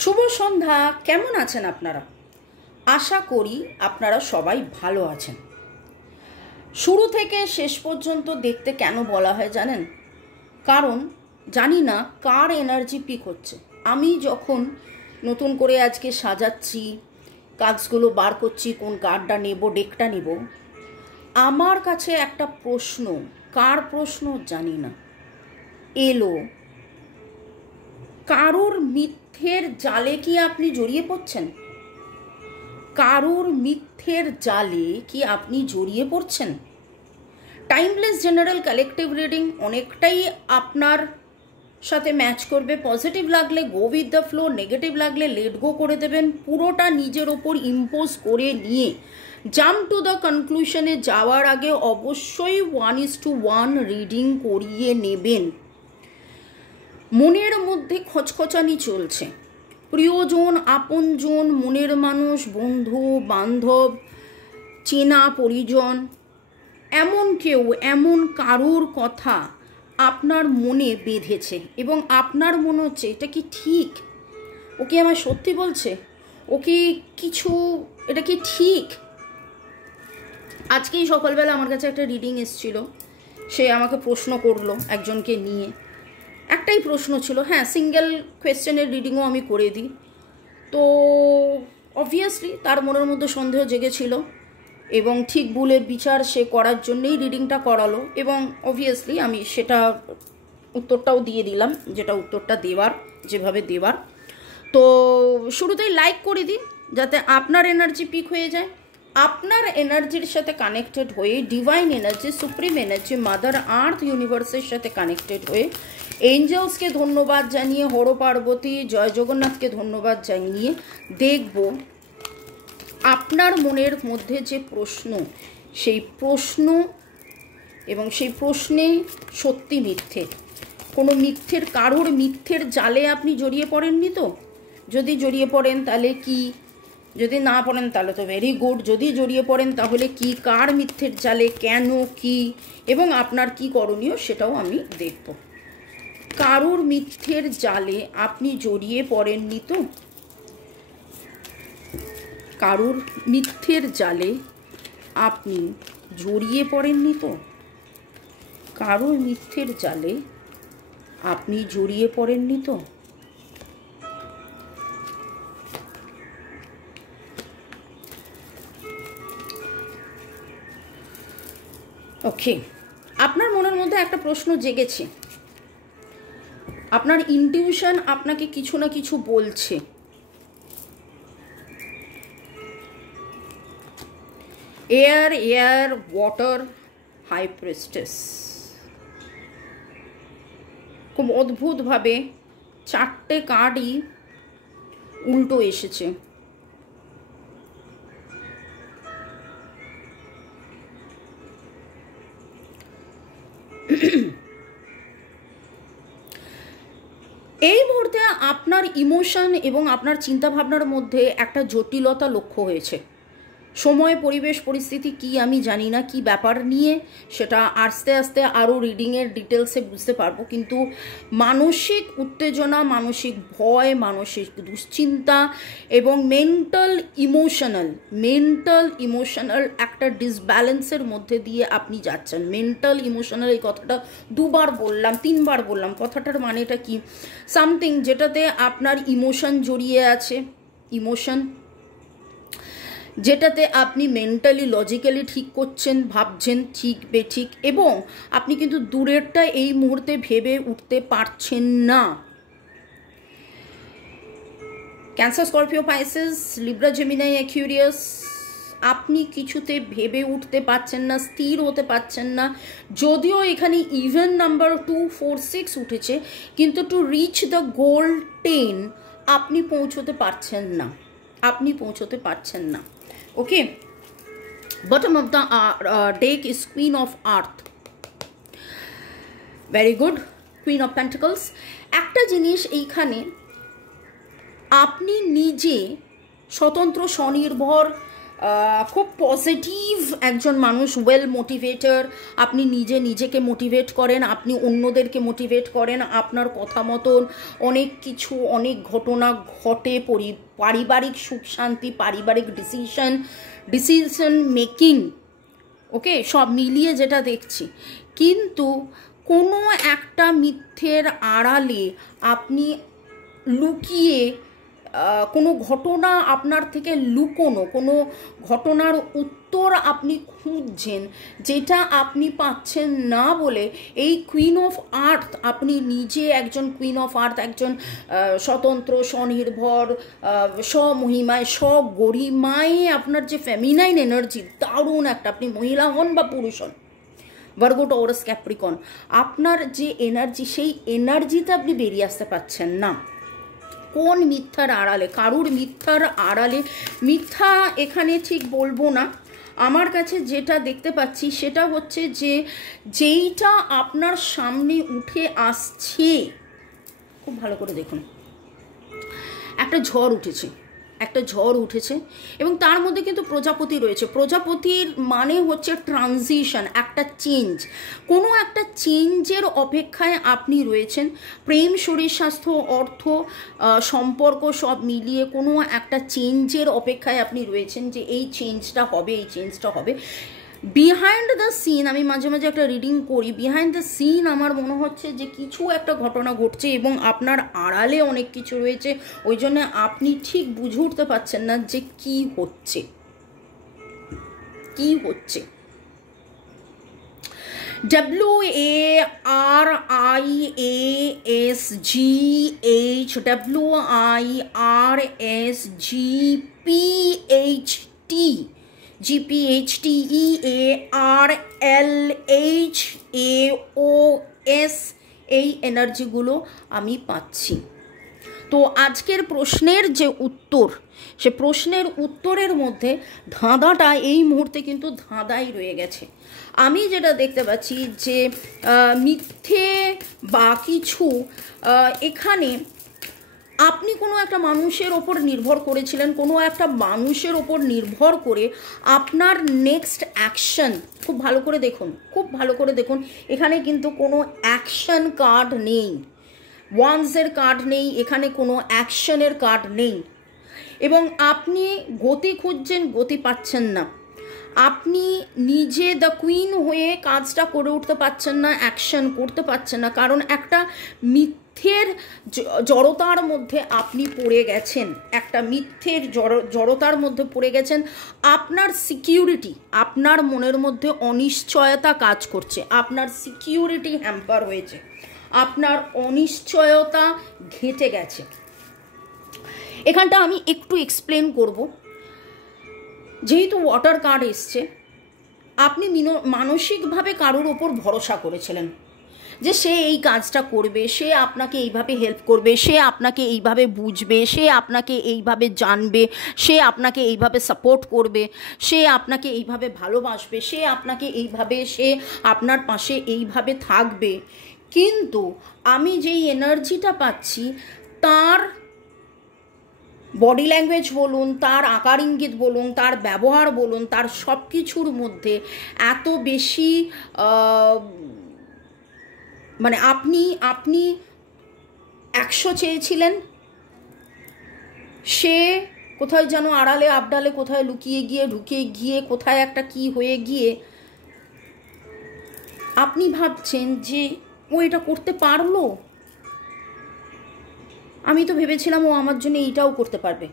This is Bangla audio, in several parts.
শুভ সন্ধ্যা। কেমন আছেন আপনারা? আশা করি আপনারা সবাই ভালো আছেন। শুরু থেকে শেষ পর্যন্ত দেখতে কেন বলা হয় জানেন? কারণ জানি না কার এনার্জি পিক হচ্ছে। আমি যখন নতুন করে আজকে সাজাচ্ছি, কাজগুলো বার করছি, কোন কার্ডটা নেব, ডেকটা নেব, আমার কাছে একটা প্রশ্ন, কার প্রশ্ন জানি না, এলো। কারোর মিথ্যের জালে কি আপনি জড়িয়ে পড়ছেন? কারোর মিথ্যের জালে কি আপনি জড়িয়ে পড়ছেন? টাইমলেস জেনারেল কালেকটিভ রিডিং অনেকটাই আপনার সাথে ম্যাচ করবে। পজিটিভ লাগলে go with the flow, negative লাগলে লেট গো করে দেবেন। পুরোটা নিজের ওপর ইম্পোজ করে নিয়ে জাম্প টু দ্য কনক্লুশনে যাওয়ার আগে অবশ্যই 1:1 রিডিং করিয়ে নেবেন। মনের মধ্যে খচখচানি চলছে, প্রিয়জন, আপনজন, মনের মানুষ, বন্ধু বান্ধব, চেনা পরিজন, এমন কেউ, এমন কারোর কথা আপনার মনে বেঁধেছে এবং আপনার মনে হচ্ছে এটা কি ঠিক? ও কি আমায় সত্যি বলছে? ও কি কিছু, এটা কি ঠিক? আজকেই সকালবেলা আমার কাছে একটা রিডিং এসেছিল। সে আমাকে প্রশ্ন করলো একজনকে নিয়ে। একটাই প্রশ্ন ছিল, হ্যাঁ সিঙ্গেল কোয়েশ্চেনের রিডিংও আমি করে দিই। তো অবভিয়াসলি তার মনের মধ্যে সন্দেহ জেগেছিল এবং ঠিক ভুলের বিচার সে করার জন্যেই রিডিংটা করালো এবং অবভিয়াসলি আমি সেটা উত্তরটাও দিয়ে দিলাম, যেটা উত্তরটা দেওয়ার, যেভাবে দেওয়ার। তো শুরুতেই লাইক করে দিন যাতে আপনার এনার্জি পিক হয়ে যায়। আপনার এনার্জির সাথে কানেক্টেড হয়ে divine energy, supreme energy, mother earth ইউনিভার্সের সাথে কানেক্টেড হয়ে এঞ্জেলসকে ধন্যবাদ জানিয়ে, হর পার্বতী, জয় জগন্নাথকে ধন্যবাদ জানিয়ে দেখব আপনার মনের মধ্যে যে প্রশ্ন, সেই প্রশ্ন এবং সেই প্রশ্নে সত্যি মিথ্যে, কোনো মিথ্যের, কারোর মিথ্যের জালে আপনি জড়িয়ে পড়েননি তো? যদি জড়িয়ে পড়েন তাহলে কি, যদি না পড়েন তাহলে তো ভেরি গুড। যদি জড়িয়ে পড়েন তাহলে কি, কার মিথ্যের জালে, কেন, কি এবং আপনার কি করণীয় সেটাও আমি দেখব। কারোর মিথ্যের জালে আপনি জড়িয়ে পড়েননি তো? কারোর মিথ্যের জালে আপনি জড়িয়ে পড়েননি তো? কারোর মিথ্যের জালে আপনি জড়িয়ে পড়েননি তো? ওকে, আপনার মনের মধ্যে একটা প্রশ্ন জেগেছে। আপনার ইনটিউশন আপনাকে কিছু না কিছু বলছে। Air, air, water, high priestess. খুব অদ্ভুতভাবে চারটে কার্ডই উল্টো এসেছে। এই মুহূর্তে আপনার ইমোশন এবং আপনার চিন্তাভাবনার মধ্যে একটা জটিলতা লক্ষ্য হয়েছে। সময়, পরিবেশ, পরিস্থিতি কি আমি জানি না, কি ব্যাপার নিয়ে সেটা আস্তে আস্তে আরও রিডিংয়ের ডিটেলসে বুঝতে পারবো, কিন্তু মানসিক উত্তেজনা, মানসিক ভয়, মানসিক দুশ্চিন্তা এবং মেন্টাল ইমোশনাল একটা ডিসব্যালেন্সের মধ্যে দিয়ে আপনি যাচ্ছেন। মেন্টাল ইমোশনাল, এই কথাটা দুবার বললাম, তিনবার বললাম। কথাটার মানেটা কি? সামথিং যেটাতে আপনার ইমোশন জড়িয়ে আছে, ইমোশন যেটাতে আপনি মেন্টালি, লজিক্যালি ঠিক করছেন, ভাবছেন ঠিক বেঠিক, এবং আপনি কিন্তু দূরেরটা এই মুহূর্তে ভেবে উঠতে পারছেন না। Cancer, Scorpio, Pisces, Libra, Gemini, Aquarius, আপনি কিছুতে ভেবে উঠতে পারছেন না, স্থির হতে পারছেন না। যদিও এখানে ইভেন নাম্বার 2, 4, 6 উঠেছে, কিন্তু টু রিচ দ্য গোল 10 আপনি পৌঁছতে পারছেন না, আপনি পৌঁছতে পারছেন না। ওকে, bottom of the deck is Queen of Earth. Very good. Queen of Pentacles. একটা জিনিস এইখানে, আপনি নিজে স্বতন্ত্র, স্বনির্ভর, খুব পজিটিভ একজন মানুষ, ওয়েল মোটিভেটার। আপনি নিজেকে মোটিভেট করেন, আপনি অন্যদেরকে মোটিভেট করেন। আপনার কথা মতন অনেক কিছু, অনেক ঘটনা ঘটে, পারিবারিক সুখ শান্তি, পারিবারিক ডিসিশন মেকিং, ওকে, সব মিলিয়ে যেটা দেখছি। কিন্তু কোনো একটা মিথ্যের আড়ালে আপনি লুকিয়ে কোনো ঘটনা আপনার থেকে লুকোনো, কোনো ঘটনার উত্তর আপনি খুঁজছেন, যেটা আপনি পাচ্ছেন না বলে এই কুইন অফ আর্থ, আপনি নিজে একজন কুইন অফ আর্থ, একজন স্বতন্ত্র, স্বনির্ভর, স্বমহিমায়, স্বগরিমায় আপনার যে ফেমিনাইন এনার্জি, দারুণ একটা, আপনি মহিলা হন বা পুরুষ হন, ভার্গো, টরাস, ক্যাপ্রিকন, আপনার যে এনার্জি, সেই এনার্জিতে আপনি বেরিয়ে আসতে পারছেন না। কোন মিথ্যার আড়ালে? কারুর মিথ্যার আড়ালে, মিথ্যা এখানে ঠিক বলবো না, আমার কাছে যেটা দেখতে পাচ্ছি সেটা হচ্ছে যে যেইটা আপনার সামনে উঠে আসছে, খুব ভালো করে দেখুন, একটা ঝড় উঠেছে এবং তার মধ্যে কিন্তু প্রজাপতি রয়েছে। প্রজাপতির মানে হচ্ছে ট্রানজিশন, একটা চেঞ্জ, কোনো একটা চেঞ্জের অপেক্ষায় আপনি রয়েছেন। প্রেম, শরীর স্বাস্থ্য, অর্থ, সম্পর্ক সব মিলিয়ে কোনো একটা চেঞ্জের অপেক্ষায় আপনি রয়েছেন, যে এই চেঞ্জটা হবে। বিহাইন্ড দ্য সিন, আমি মাঝে মাঝে একটা রিডিং করি, বিহাইন্ড দ্য সিন আমার মনে হচ্ছে যে কিছু একটা ঘটনা ঘটছে এবং আপনার আড়ালে অনেক কিছু রয়েছে, ওই জন্য আপনি ঠিক বুঝে উঠতে পারছেন না যে কি হচ্ছে। WARISGHWIRSGPHT GPHTEARLHAOS, এই এনার্জিগুলো আমি পাচ্ছি। তো আজকের প্রশ্নের যে উত্তর, সে প্রশ্নের উত্তরের মধ্যে ধাঁধাটা এই মুহূর্তে কিন্তু ধাঁধাই রয়ে গেছে। আমি যেটা দেখতে পাচ্ছি যে মিথ্যে বা কিছু, এখানে আপনি কোনো একটা মানুষের ওপর নির্ভর করেছিলেন, কোনো একটা মানুষের ওপর নির্ভর করে আপনার নেক্সট অ্যাকশন, খুব ভালো করে দেখুন, এখানে কিন্তু কোনো অ্যাকশন কার্ড নেই, ওয়ান্সের কার্ড নেই, এখানে কোনো অ্যাকশনের কার্ড নেই, এবং আপনি গতি খুঁজছেন, গতি পাচ্ছেন না, আপনি নিজে দ্য কুইন হয়ে কাজটা করে উঠতে পারছেন না, অ্যাকশন করতে পারছেন না, কারণ একটা মিথ্যের জড়তার মধ্যে আপনি পড়ে গেছেন, একটা মিথ্যের জড়তার মধ্যে পড়ে গেছেন। আপনার সিকিউরিটি, আপনার মনের মধ্যে অনিশ্চয়তা কাজ করছে, আপনার সিকিউরিটি হ্যাম্পার হয়েছে, আপনার অনিশ্চয়তা ঘেঁটে গেছে। এখানটা আমি একটু এক্সপ্লেন করব। যেহেতু ওয়াটার কার্ড এসছে, আপনি মানসিকভাবে কারোর ওপর ভরসা করেছিলেন যে সে এই কাজটা করবে, সে আপনাকে এইভাবে হেল্প করবে, সে আপনাকে এইভাবে বুঝবে, সে আপনাকে এইভাবে জানবে, সে আপনাকে এইভাবে সাপোর্ট করবে, সে আপনাকে এইভাবে ভালোবাসবে, সে আপনাকে এইভাবে, সে আপনার পাশে এইভাবে থাকবে। কিন্তু আমি যেই এনার্জিটা পাচ্ছি, তার বডি ল্যাঙ্গুয়েজ বলুন, তার আকার ইঙ্গিত বলুন, তার ব্যবহার বলুন, তার সব কিছুর মধ্যে এত বেশি মানে আপনি 100 চেয়েছিলেন, সে কোথায় যেন আড়ালে আবডালে কোথায় লুকিয়ে গিয়ে, ঢুকে গিয়ে, কোথায় একটা কি হয়ে গিয়ে আপনি ভাবছেন যে ও এটা করতে পারলো, আমি তো ভেবেছিলাম ও আমার জন্য এইটাও করতে পারবে,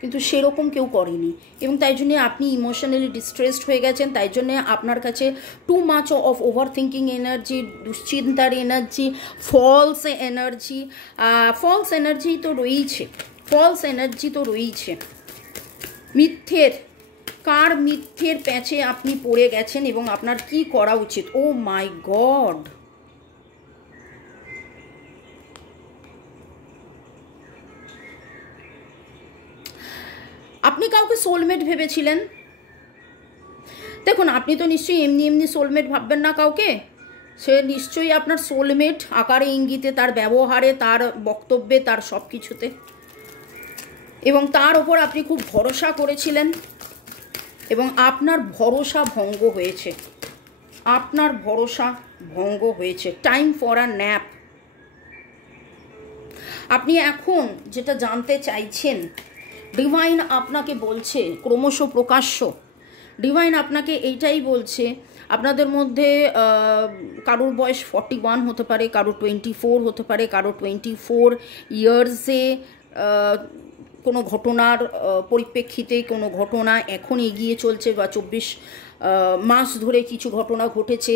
কিন্তু সেরকম কেউ করেনি, এবং তাই জন্য আপনি ইমোশনালি ডিস্ট্রেসড হয়ে গেছেন। তাই জন্য আপনার কাছে too much of over thinking energy, দুশ্চিন্তার এনার্জি, ফলস এনার্জি তো রয়েইছে, মিথ্যের প্যাচে আপনি পড়ে গেছেন এবং আপনার কি করা উচিত। ও মাই গড, আপনি কাউকে সোলমেট ভেবেছিলেন। দেখুন, আপনি তো নিশ্চয়ই এমনি সোলমেট ভাববেন না কাউকে, সে নিশ্চয়ই আপনার সোলমেট আকারে ইঙ্গিতে, তার ব্যবহারে, তার বক্তব্যে, তার সব কিছুতে, এবং তার ওপর আপনি খুব ভরসা করেছিলেন। এবং আপনার ভরসা ভঙ্গ হয়েছে, আপনার ভরসা ভঙ্গ হয়েছে। Time for a nap. আপনি এখন যেটা জানতে চাইছেন, ডিভাইন আপনাকে বলছে, ক্রমশ প্রকাশ্য ডিভাইন আপনাকে এইটাই বলছে, আপনাদের মধ্যে কারোর বয়স 41 হতে পারে, কারোর 24 হতে পারে, কারোর 24 ইয়ার্সে কোনো ঘটনার পরিপ্রেক্ষিতে কোনো ঘটনা এখন এগিয়ে চলছে, বা 24 মাস ধরে কিছু ঘটনা ঘটেছে।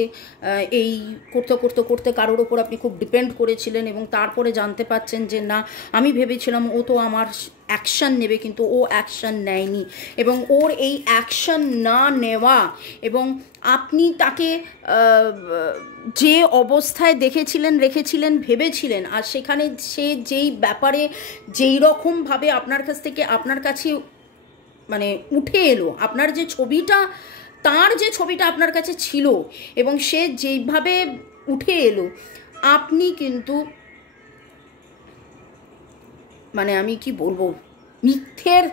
এই করতে করতে করতে কারোর ওপর আপনি খুব ডিপেন্ড করেছিলেন এবং তারপরে জানতে পাচ্ছেন যে না, আমি ভেবেছিলাম ও তো আমার অ্যাকশান নেবে, কিন্তু ও অ্যাকশান নেয়নি। এবং ওর এই অ্যাকশান না নেওয়া এবং আপনি তাকে যে অবস্থায় দেখেছিলেন, রেখেছিলেন, ভেবেছিলেন, আর সেখানে সে যেই ব্যাপারে যেই রকমভাবে আপনার কাছ থেকে আপনার কাছে মানে উঠে এলো, আপনার যে ছবিটা, তার যে ছবিটা আপনার কাছে ছিল এবং সে যেইভাবে উঠে এলো, আপনি কিন্তু মানে আমি কি বলবো, মিথ্যের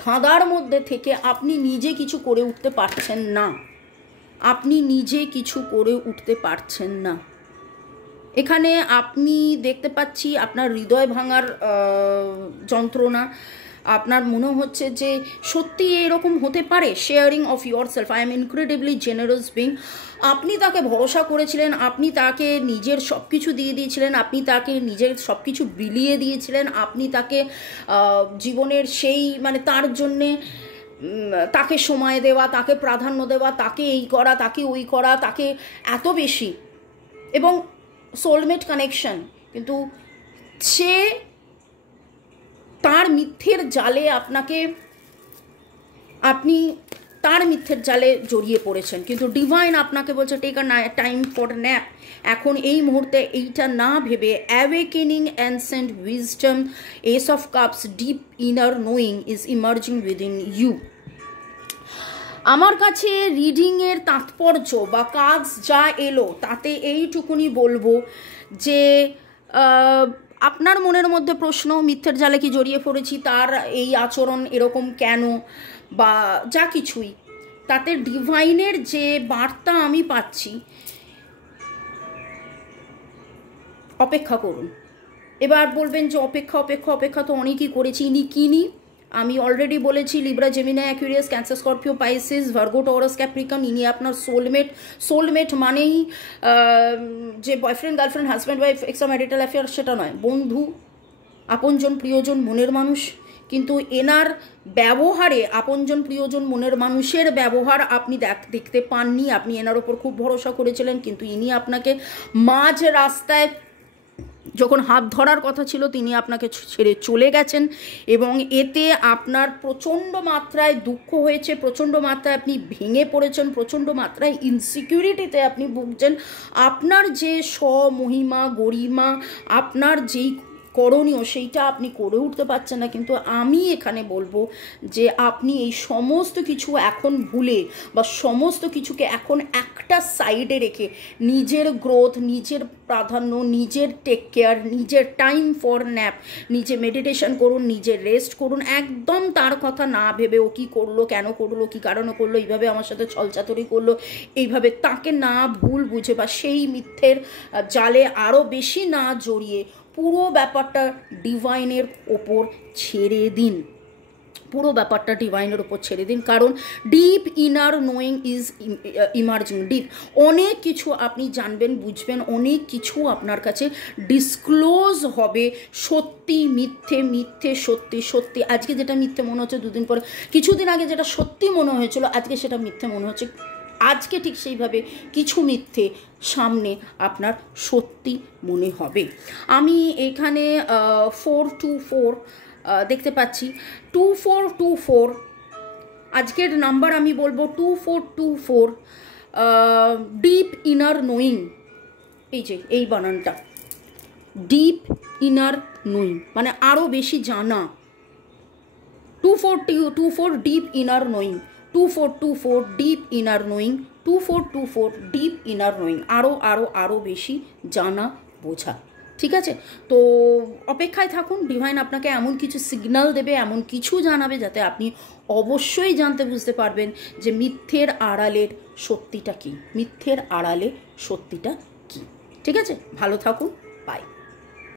ধাঁধার মধ্যে থেকে আপনি নিজে কিছু করে উঠতে পারছেন না, আপনি নিজে কিছু করে উঠতে পারছেন না। এখানে আপনি দেখতে পাচ্ছি আপনার হৃদয় ভাঙার যন্ত্রণা। আপনার মনে হচ্ছে যে সত্যি এরকম হতে পারে। Sharing of your self, I am incredibly generous being. আপনি তাকে ভরসা করেছিলেন, আপনি তাকে নিজের সব কিছু দিয়ে দিয়েছিলেন, আপনি তাকে নিজের সব কিছু বিলিয়ে দিয়েছিলেন, আপনি তাকে জীবনের সেই মানে তার জন্যে তাকে সময় দেওয়া, তাকে প্রাধান্য দেওয়া, তাকে এই করা, তাকে ওই করা, তাকে এত বেশি, এবং সোলমেট কানেকশন। কিন্তু সে তার মিথ্যের জালে আপনি তার মিথ্যের জালে জড়িয়ে পড়েছেন। কিন্তু ডিভাইন আপনাকে বলছে take a time for nap. এখন এই মুহূর্তে এইটা না ভেবে awakening ancient wisdom, ace of cups, deep inner knowing is emerging within you. আমার কাছে রিডিংয়ের তাৎপর্য বা কাজ যা এলো তাতে এইটুকুনি বলবো যে আপনার মনের মধ্যে প্রশ্ন, মিথ্যের জালে কি জড়িয়ে পড়েছি, তার এই আচরণ এরকম কেন, বা যা কিছুই, তাতে ডিভাইনের যে বার্তা আমি পাচ্ছি, অপেক্ষা করুন। এবার বলবেন যে অপেক্ষা অপেক্ষা অপেক্ষা তো অনেকই করেছি, ইনি কিনি আমি অলরেডি বলেছি, Libra, Gemini, Aquarius, Cancer, Scorpio, Pisces, Virgo, Taurus, Capricorn, ইনি আপনার সোলমেট। সোলমেট মানেই যে boyfriend, girlfriend, husband, wife, extra marital affair সেটা নয়, বন্ধু, আপনজন, প্রিয়জন, মনের মানুষ। কিন্তু এনার ব্যবহারে আপনজন, প্রিয়জন, মনের মানুষের ব্যবহার আপনি দেখতে পাননি। আপনি এনার ওপর খুব ভরসা করেছিলেন, কিন্তু ইনি আপনাকে মাঝ রাস্তায় যখন হাত ধরার কথা ছিল তিনি আপনাকে ছেড়ে চলে গেছেন, এবং এতে আপনার প্রচণ্ড মাত্রায় দুঃখ হয়েছে, প্রচণ্ড মাত্রায় আপনি ভেঙে পড়েছেন, প্রচণ্ড মাত্রায় ইনসিকিউরিটিতে আপনি ভুগছেন। আপনার যে স্বমহিমা, গরিমা, আপনার যেই করণীয় সেইটা আপনি করে উঠতে পারছেন না। কিন্তু আমি এখানে বলবো যে আপনি এই সমস্ত কিছু এখন ভুলে বা সমস্ত কিছুকে এখন একটা সাইডে রেখে নিজের গ্রোথ, নিজের প্রাধান্য, নিজের টেক কেয়ার, নিজের টাইম ফর ন্যাপ, নিজে মেডিটেশন করুন, নিজে রেস্ট করুন। একদম তার কথা না ভেবে ও কী করলো, কেন করলো, কী কারণে করলো, এইভাবে আমার সাথে ছলচাতুরি করলো, এইভাবে তাকে না ভুল বুঝে বা সেই মিথ্যের জালে আরও বেশি না জড়িয়ে পুরো ব্যাপারটা ডিভাইনের ওপর ছেড়ে দিন, পুরো ব্যাপারটা ডিভাইনের ওপর ছেড়ে দিন। কারণ deep inner knowing is emerging. Deep অনেক কিছু আপনি জানবেন, বুঝবেন, অনেক কিছু আপনার কাছে ডিসক্লোজ হবে। সত্যি মিথ্যে, মিথ্যে সত্যি, সত্যি আজকে যেটা মিথ্যে মনে হচ্ছে দুদিন পরে, কিছুদিন আগে যেটা সত্যি মনে হয়েছিল আজকে সেটা মিথ্যে মনে হচ্ছে। আজকে ঠিক সেইভাবে কিছু মিথ্যে সামনে আপনার সত্যি মনে হবে। আমি এখানে 424 দেখতে পাচ্ছি, 2424 আজকের নাম্বার আমি বলবো 2424। ডিপ ইনার নোয়িং, এই যে এই বানানটা, ডিপ ইনার নোয়িং মানে আরও বেশি জানা। 2424 deep inner knowing, 2424 deep inner knowing, 2424 deep inner knowing, আরও আরও আরও বেশি জানা বোঝা। ঠিক আছে? তো অপেক্ষায় থাকুন, ডিভাইন আপনাকে এমন কিছু সিগন্যাল দেবে, এমন কিছু জানাবে যাতে আপনি অবশ্যই জানতে বুঝতে পারবেন যে মিথ্যের আড়ালের সত্যিটা কী, মিথ্যের আড়ালে সত্যিটা কী। ঠিক আছে? ভালো থাকুন।